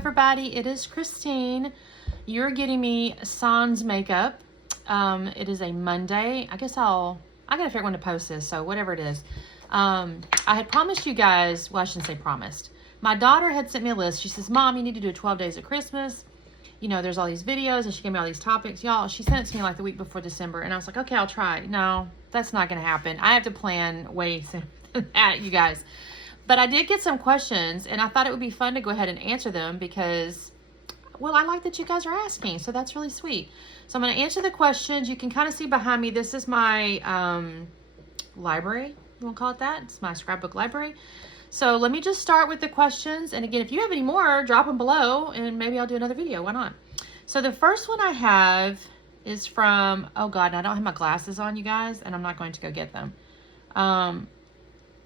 everybody, it is Christine. You're getting me sans makeup. It is a Monday. I guess I gotta figure out when to post this, so whatever it is. I had promised you guys, well, I shouldn't say promised. My daughter had sent me a list. She says, Mom, you need to do 12 days of Christmas. You know, there's all these videos, and she gave me all these topics. Y'all, she sent it to me like the week before December, and I was like, okay, I'll try. No, that's not gonna happen. I have to plan way sooner than that, you guys. But I did get some questions, and I thought it would be fun to go ahead and answer them because, well, I like that you guys are asking, so that's really sweet. So I'm going to answer the questions. You can kind of see behind me, this is my library. You want to call it that? It's my scrapbook library. So let me just start with the questions. And again, if you have any more, drop them below, and maybe I'll do another video. Why not? So the first one I have is from, oh God, and I don't have my glasses on, you guys, and I'm not going to go get them.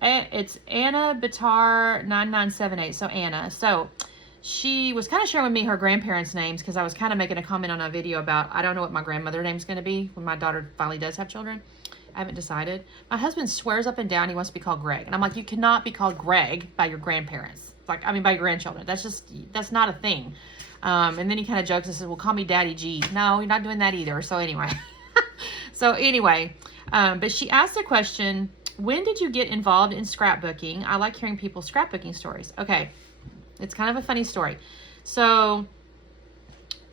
It's Anna Bitar 9978. So Anna. So she was kind of sharing with me her grandparents' names because I was kind of making a comment on a video about I don't know what my grandmother name's going to be when my daughter finally does have children. I haven't decided. My husband swears up and down he wants to be called Greg. And I'm like, you cannot be called Greg by your grandparents. By your grandchildren. That's not a thing. And then he kind of jokes and says, well, call me Daddy G. No, you're not doing that either. So anyway. But she asked the question, when did you get involved in scrapbooking? I like hearing people's scrapbooking stories. Okay, it's kind of a funny story. So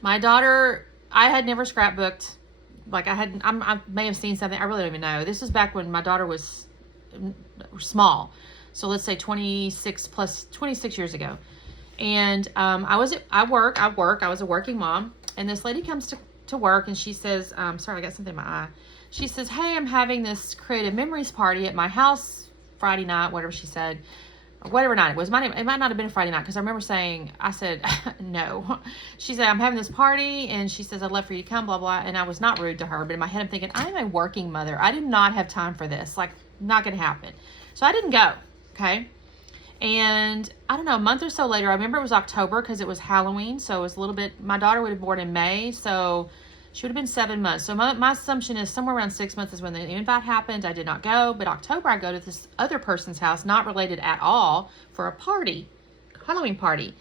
my daughter, I had never scrapbooked. Like I may have seen something. I really don't even know. This was back when my daughter was small. So let's say 26 years ago. And I was a working mom. And this lady comes to work and she says, sorry, I got something in my eye. She says, hey, I'm having this creative memories party at my house Friday night, whatever she said, or whatever night it was. It might not have been a Friday night because I remember I said, no. She said, I'm having this party, and she says, I'd love for you to come, blah, blah. And I was not rude to her, but in my head I'm thinking, I'm a working mother. I do not have time for this. Like, not going to happen. So I didn't go, okay? And I don't know, a month or so later, I remember it was October because it was Halloween, so it was a little bit, my daughter would have been born in May, so she would have been 7 months. So my assumption is somewhere around 6 months is when the invite happened. I did not go. But October, I go to this other person's house, not related at all, for a party, Halloween party.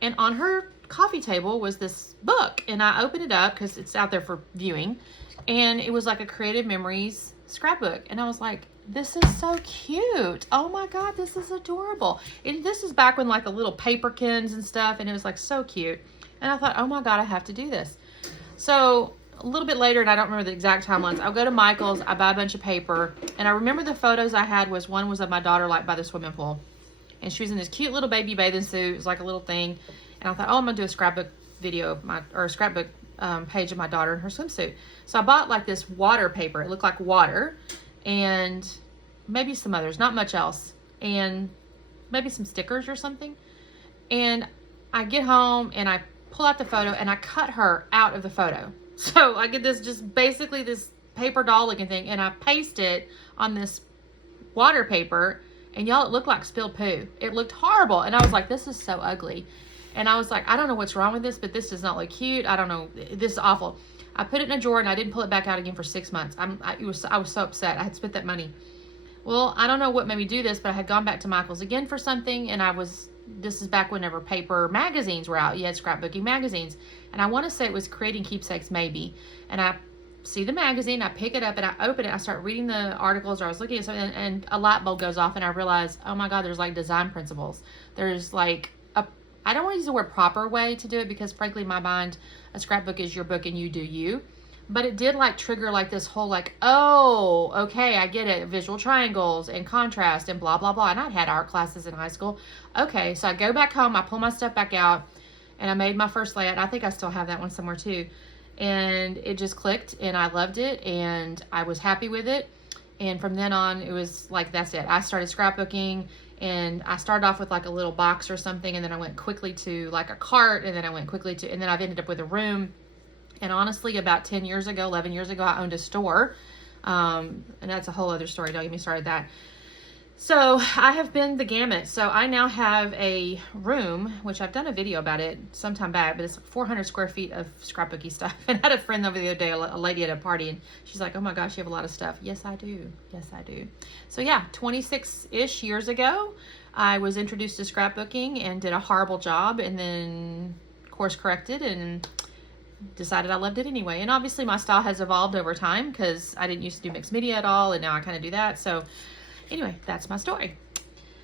And on her coffee table was this book. And I opened it up because it's out there for viewing. And it was like a Creative Memories scrapbook. And I was like, this is so cute. Oh my God, this is adorable. And this is back when like the little paperkins and stuff. And it was like so cute. And I thought, oh my God, I have to do this. So a little bit later, and I don't remember the exact timelines, I'll go to Michael's, I buy a bunch of paper, and I remember the photos I had one was of my daughter like by the swimming pool. And she was in this cute little baby bathing suit. It was like a little thing. And I thought, oh, I'm going to do a scrapbook video or a scrapbook page of my daughter in her swimsuit. So I bought like this water paper. It looked like water and maybe some others, not much else. And maybe some stickers or something. And I get home and I pull out the photo and I cut her out of the photo. So I get this, just basically this paper doll looking thing, and I paste it on this water paper, and y'all, it looked like spilled poo. It looked horrible. And I was like, this is so ugly. And I was like, I don't know what's wrong with this, but this does not look cute. I don't know. This is awful. I put it in a drawer and I didn't pull it back out again for 6 months. I was so upset. I had spent that money. Well, I don't know what made me do this, but I had gone back to Michael's again for something, and this is back whenever paper magazines were out. You had scrapbooking magazines. And I want to say it was Creating Keepsakes, maybe. And I see the magazine, I pick it up, and I open it. I start reading the articles, or I was looking at something, and a light bulb goes off, and I realize, oh my God, there's like design principles. There's like I don't want to use the word proper way to do it because frankly, in my mind, a scrapbook is your book and you do you. But it did like trigger like this whole like, oh, okay, I get it. Visual triangles and contrast and blah, blah, blah. And I'd had art classes in high school. Okay, so I go back home, I pull my stuff back out, and I made my first layout. I think I still have that one somewhere too. And it just clicked, and I loved it, and I was happy with it. And from then on, it was like, that's it. I started scrapbooking, and I started off with like a little box or something, and then I went quickly to like a cart, and then I went quickly to, and then I've ended up with a room. And honestly, about 10 years ago, 11 years ago, I owned a store. And that's a whole other story. Don't get me started that. So I have been the gamut. So I now have a room, which I've done a video about it sometime back, but it's like 400 square feet of scrapbooky stuff. And I had a friend over the other day, a lady at a party, and she's like, oh my gosh, you have a lot of stuff. Yes, I do. Yes, I do. So yeah, 26-ish years ago, I was introduced to scrapbooking and did a horrible job, and then course corrected and decided I loved it anyway. And obviously my style has evolved over time because I didn't used to do mixed media at all, and now I kind of do that. So anyway, that's my story.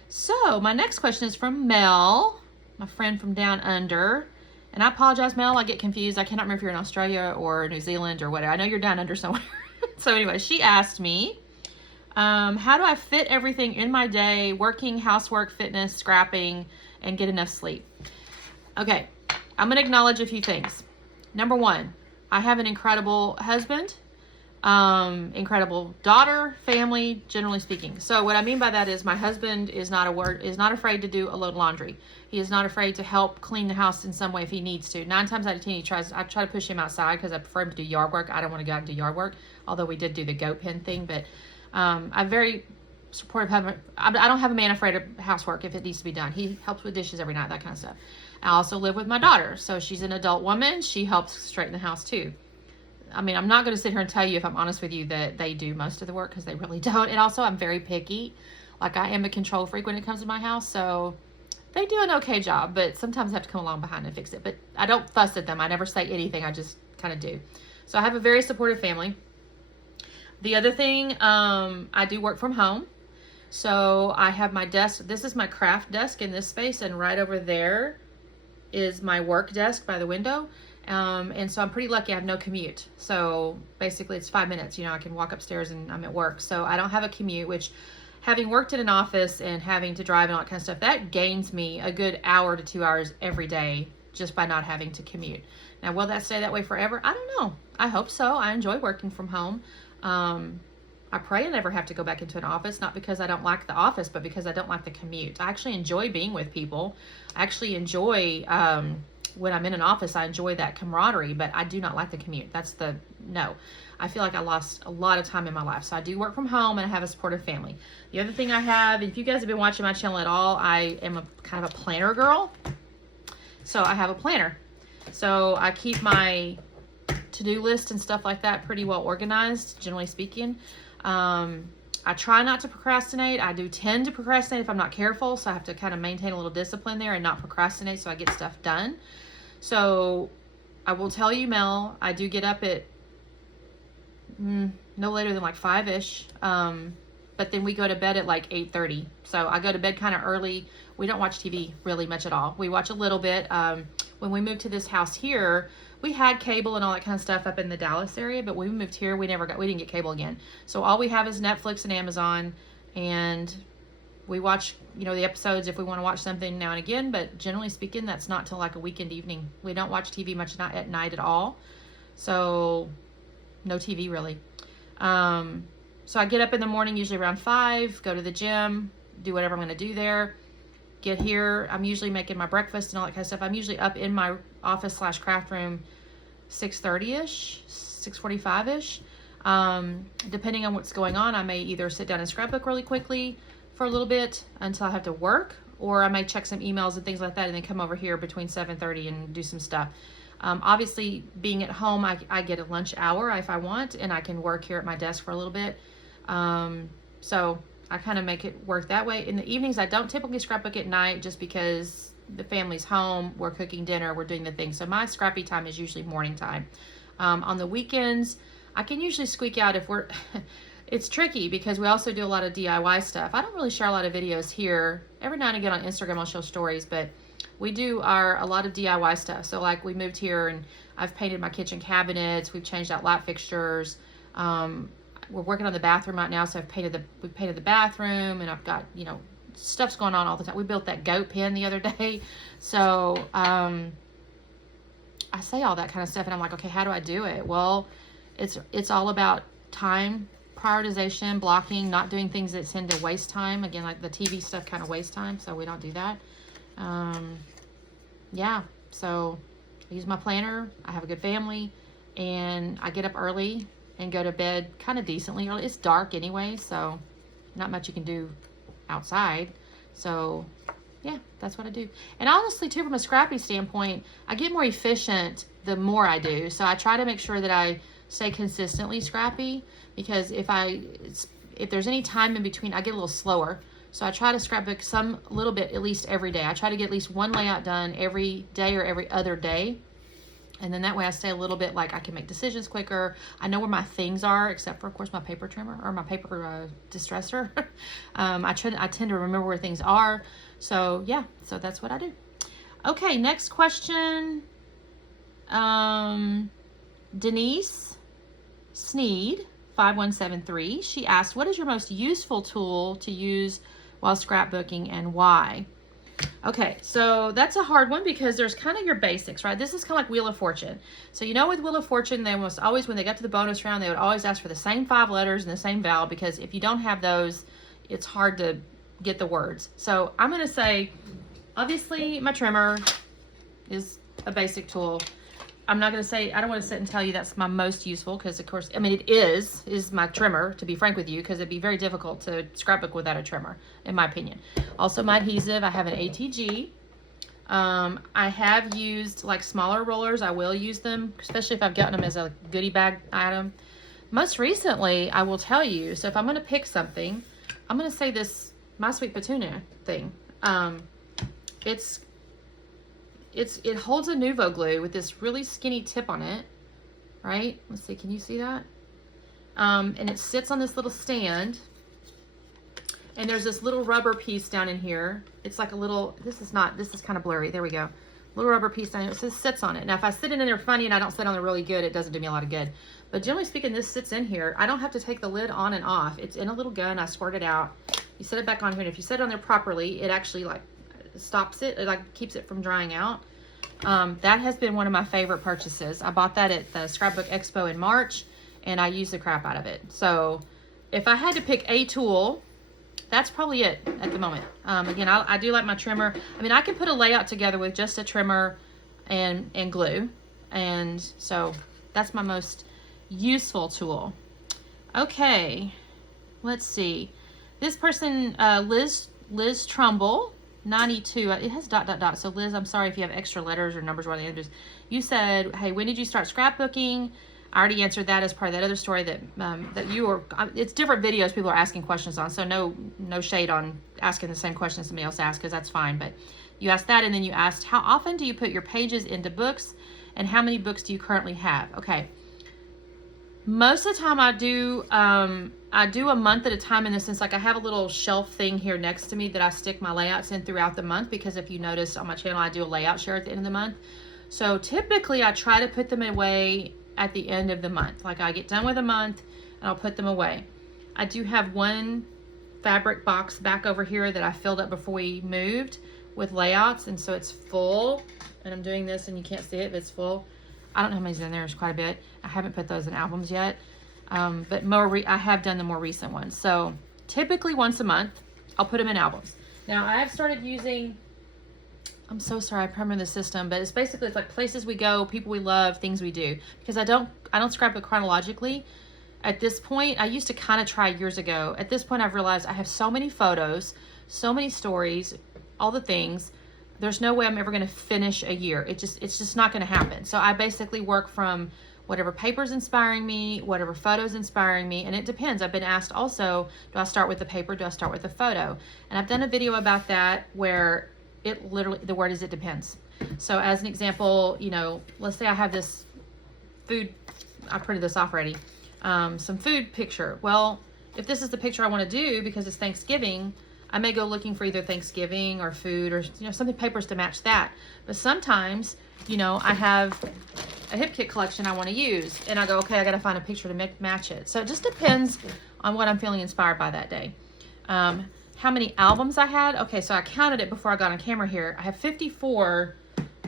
So my next question is from Mel, my friend from down under. And I apologize, Mel, I get confused. I cannot remember if you're in Australia or New Zealand or whatever. I know you're down under somewhere. So anyway, she asked me, how do I fit everything in my day, working, housework, fitness, scrapping, and get enough sleep? Okay, I'm going to acknowledge a few things. Number one, I have an incredible husband, incredible daughter, family, generally speaking. So what I mean by that is my husband is not afraid to do a load of laundry. He is not afraid to help clean the house in some way if he needs to. 9 times out of 10, I try to push him outside because I prefer him to do yard work. I don't want to go out and do yard work, although we did do the goat pen thing, but I'm very supportive. I don't have a man afraid of housework if it needs to be done. He helps with dishes every night, that kind of stuff. I also live with my daughter, so she's an adult woman. She helps straighten the house too. I mean, I'm not going to sit here and tell you, if I'm honest with you, that they do most of the work, because they really don't. And also, I'm very picky. Like, I am a control freak when it comes to my house, so they do an okay job, but sometimes I have to come along behind and fix it. But I don't fuss at them. I never say anything. I just kind of do. So I have a very supportive family. The other thing, I do work from home. So I have my desk. This is my craft desk in this space, and right over there is my work desk by the window. And so I'm pretty lucky. I have no commute. So basically it's 5 minutes, I can walk upstairs and I'm at work. So I don't have a commute, which, having worked in an office and having to drive and all that kind of stuff, that gains me a good hour to 2 hours every day just by not having to commute. Now, will that stay that way forever? I don't know. I hope so. I enjoy working from home. I pray I never have to go back into an office, not because I don't like the office, but because I don't like the commute. I actually enjoy being with people. I actually enjoy, when I'm in an office, I enjoy that camaraderie, but I do not like the commute. No. I feel like I lost a lot of time in my life. So I do work from home, and I have a supportive family. The other thing I have, if you guys have been watching my channel at all, I am a kind of a planner girl. So I have a planner. So I keep my to-do list and stuff like that pretty well organized, generally speaking. I try not to procrastinate. I do tend to procrastinate if I'm not careful, so I have to kind of maintain a little discipline there and not procrastinate so I get stuff done. So I will tell you, Mel, I do get up at no later than like 5-ish, but then we go to bed at like 8:30. So I go to bed kind of early. We don't watch TV really much at all. We watch a little bit. When we moved to this house here, we had cable and all that kind of stuff up in the Dallas area, but when we moved here, we didn't get cable again. So all we have is Netflix and Amazon, and we watch, the episodes if we want to watch something now and again, but generally speaking, that's not till like a weekend evening. We don't watch TV much at night at all. So no TV really. So I get up in the morning, usually around 5, go to the gym, do whatever I'm going to do there. Get here, I'm usually making my breakfast and all that kind of stuff. I'm usually up in my office/craft room 6:30-ish, 6:45-ish. Depending on what's going on, I may either sit down and scrapbook really quickly for a little bit until I have to work, or I may check some emails and things like that and then come over here between 7:30 and do some stuff. Obviously, being at home, I get a lunch hour if I want, and I can work here at my desk for a little bit. So I kind of make it work that way. In the evenings, I don't typically scrapbook at night just because the family's home, we're cooking dinner, we're doing the thing. So my scrappy time is usually morning time. On the weekends, I can usually squeak out if we're, it's tricky because we also do a lot of DIY stuff. I don't really share a lot of videos here. Every now and again on Instagram, I'll show stories, but we do a lot of DIY stuff. So like we moved here and I've painted my kitchen cabinets, we've changed out light fixtures. We're working on the bathroom right now, so we painted the bathroom, and I've got, stuff's going on all the time. We built that goat pen the other day. So I say all that kind of stuff, and I'm like, okay, how do I do it? Well, it's all about time prioritization, blocking, not doing things that tend to waste time. Again, like the TV stuff kind of wastes time, so we don't do that. Yeah, so I use my planner. I have a good family, and I get up early and go to bed kind of decently early. It's dark anyway, so not much you can do outside. So yeah, that's what I do. And honestly too, from a scrappy standpoint, I get more efficient the more I do. So I try to make sure that I stay consistently scrappy, because if there's any time in between, I get a little slower. So I try to scrapbook some little bit at least every day. I try to get at least one layout done every day or every other day. And then that way I stay a little bit, like I can make decisions quicker. I know where my things are, except for, of course, my paper trimmer or my paper distresser. I tend to remember where things are. So yeah, so that's what I do. Okay, next question. Denise Sneed, 5173. She asked, what is your most useful tool to use while scrapbooking and why? Okay, so that's a hard one because there's kind of your basics, right? This is kind of like Wheel of Fortune. So you know with Wheel of Fortune, they almost always, when they got to the bonus round, they would always ask for the same 5 letters and the same vowel, because if you don't have those, it's hard to get the words. So I'm going to say, obviously, my trimmer is a basic tool. I'm not going to say, I don't want to sit and tell you that's my most useful, because of course, I mean, it is my trimmer, to be frank with you, because it'd be very difficult to scrapbook without a trimmer, in my opinion. Also, my adhesive, I have an ATG. I have used like smaller rollers. I will use them, especially if I've gotten them as a goodie bag item. Most recently, I will tell you, so if I'm going to pick something, I'm going to say this, My Sweet Petunia thing. It holds a Nuvo glue with this really skinny tip on it, right? Let's see, can you see that? And it sits on this little stand, and there's this little rubber piece down in here. It's like a little, this is kind of blurry. There we go. Little rubber piece down here. It says sits on it. Now, if I sit in there funny and I don't sit on it really good, it doesn't do me a lot of good. But generally speaking, this sits in here. I don't have to take the lid on and off. It's in a little gun. I squirt it out. You set it back on here, and if you set it on there properly, it actually like stops it. It like keeps it from drying out. That has been one of my favorite purchases. I bought that at the Scrapbook Expo in March, and I used the crap out of it. So if I had to pick a tool, that's probably it at the moment. Again, I do like my trimmer. I mean, I can put a layout together with just a trimmer and glue. And so that's my most useful tool. Okay, let's see. This person, Liz Trumbull, 92, it has ... So Liz, I'm sorry if you have extra letters or numbers around the edges. You said, hey, when did you start scrapbooking? I already answered that as part of that other story that that you were, it's different videos people are asking questions on, so no shade on asking the same questions somebody else asked, because that's fine. But you asked that, and then you asked, how often do you put your pages into books, and how many books do you currently have? Okay. Most of the time I do a month at a time, in the sense, like I have a little shelf thing here next to me that I stick my layouts in throughout the month, because if you notice on my channel, I do a layout share at the end of the month. So typically I try to put them away at the end of the month. Like I get done with a month and I'll put them away. I do have one fabric box back over here that I filled up before we moved with layouts, and so it's full, and I'm doing this and you can't see it, but it's full. I don't know how many's in there. There's quite a bit. I haven't put those in albums yet, but I have done the more recent ones. So typically once a month, I'll put them in albums. Now I have started using, I'm so sorry, I remember the system, but it's basically, it's like places we go, people we love, things we do. Because I don't scrapbook chronologically. At this point, I used to kind of try years ago. At this point, I've realized I have so many photos, so many stories, all the things. There's no way I'm ever going to finish a year. It's just not going to happen. So I basically work from whatever paper's inspiring me, whatever photo's inspiring me, and it depends. I've been asked also, do I start with the paper, do I start with the photo? And I've done a video about that where it literally, the word is it depends. So as an example, you know, let's say I have this food, I printed this off already, some food picture. Well, if this is the picture I want to do because it's Thanksgiving, I may go looking for either Thanksgiving or food or, you know, something papers to match that. But sometimes, you know, I have a hip kit collection I want to use, and I go, okay, I got to find a picture to match it. So it just depends on what I'm feeling inspired by that day. How many albums I had? Okay, so I counted it before I got on camera here. I have 54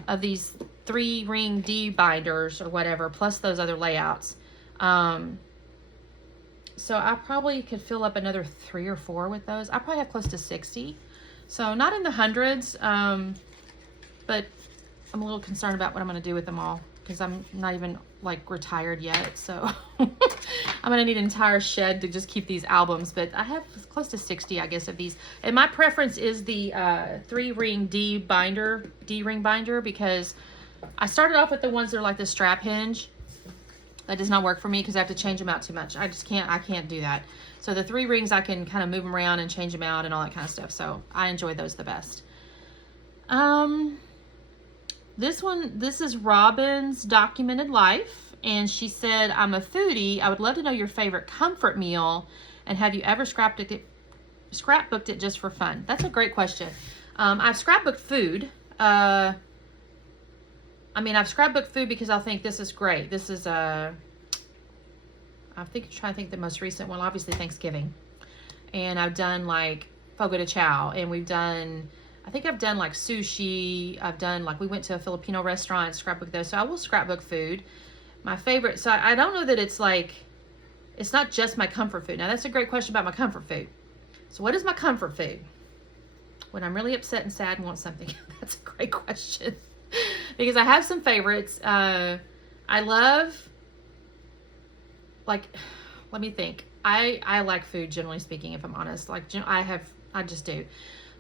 of these 3-ring D binders or whatever, plus those other layouts. So I probably could fill up another 3 or 4 with those. I probably have close to 60. So not in the hundreds, but I'm a little concerned about what I'm going to do with them all, because I'm not even like retired yet. So I'm gonna need an entire shed to just keep these albums. But I have close to 60, I guess, of these. And my preference is the 3-ring D ring binder, because I started off with the ones that are like the strap hinge. That does not work for me because I have to change them out too much. I can't do that. So the 3 rings, I can kind of move them around and change them out and all that kind of stuff. So I enjoy those the best. This is Robin's Documented Life. And she said, I'm a foodie. I would love to know your favorite comfort meal. And have you ever scrapbooked it just for fun? That's a great question. I've scrapbooked food. I've scrapbooked food because I think this is great. This is trying to think the most recent one, obviously Thanksgiving. And I've done like fogo de chao, and I think I've done like sushi. I've done like, we went to a Filipino restaurant, scrapbook those. So I will scrapbook food. My favorite, so I don't know that it's like, it's not just my comfort food. Now that's a great question about my comfort food. So what is my comfort food? When I'm really upset and sad and want something. That's a great question. Because I have some favorites. I love, like, let me think. I like food, generally speaking, if I'm honest. Like, I just do.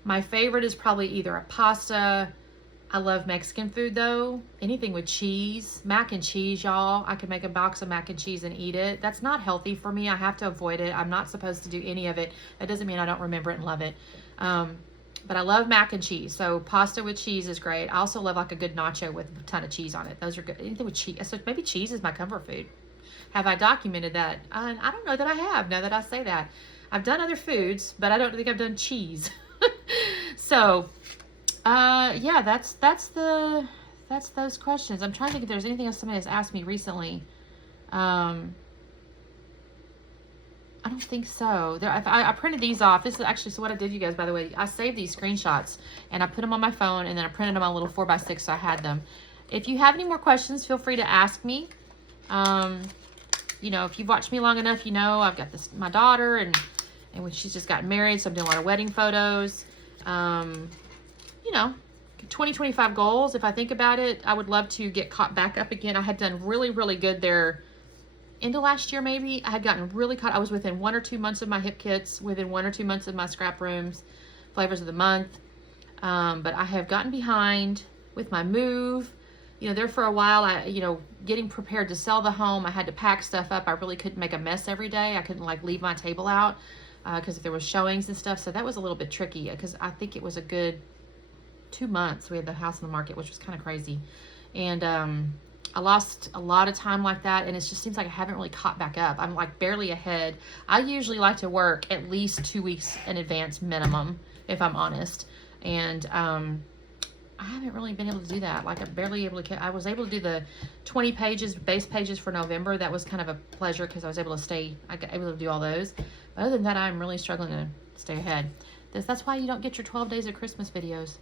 My favorite is probably either a pasta. I love Mexican food, though. Anything with cheese. Mac and cheese, y'all. I could make a box of mac and cheese and eat it. That's not healthy for me. I have to avoid it. I'm not supposed to do any of it. That doesn't mean I don't remember it and love it. But I love mac and cheese. So pasta with cheese is great. I also love like a good nacho with a ton of cheese on it. Those are good. Anything with cheese. So maybe cheese is my comfort food. Have I documented that? I don't know that I have, now that I say that. I've done other foods, but I don't think I've done cheese. So, yeah, that's those questions. I'm trying to think if there's anything else somebody has asked me recently. I don't think so. I printed these off. This is actually, so what I did, you guys, by the way, I saved these screenshots and I put them on my phone, and then I printed them on a little 4x6, so I had them. If you have any more questions, feel free to ask me. You know, if you've watched me long enough, you know I've got my daughter, and when she's just gotten married, so I'm doing a lot of wedding photos. You know, 2025 goals. If I think about it, I would love to get caught back up again. I had done really, really good there. Into last year, maybe. I had gotten really caught. I was within 1 or 2 months of my hip kits, within 1 or 2 months of my scrap rooms, flavors of the month. But I have gotten behind with my move. You know, there for a while, getting prepared to sell the home, I had to pack stuff up. I really couldn't make a mess every day. I couldn't like leave my table out because if there was showings and stuff. So that was a little bit tricky, because I think it was a good 2 months we had the house on the market, which was kind of crazy. And I lost a lot of time like that, and it just seems like I haven't really caught back up. I'm like barely ahead. I usually like to work at least 2 weeks in advance minimum, if I'm honest. And I haven't really been able to do that. Like, I'm barely able to. I was able to do the 20 pages, base pages for November. That was kind of a pleasure because I was able to stay. I got able to do all those. But other than that, I'm really struggling to stay ahead. That's why you don't get your 12 days of Christmas videos.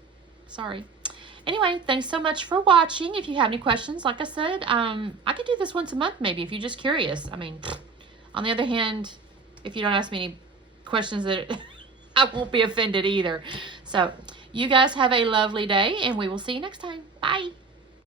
Sorry. Anyway, thanks so much for watching. If you have any questions, like I said, I could do this once a month maybe if you're just curious. I mean, on the other hand, if you don't ask me any questions, that I won't be offended either. So you guys have a lovely day, and we will see you next time. Bye.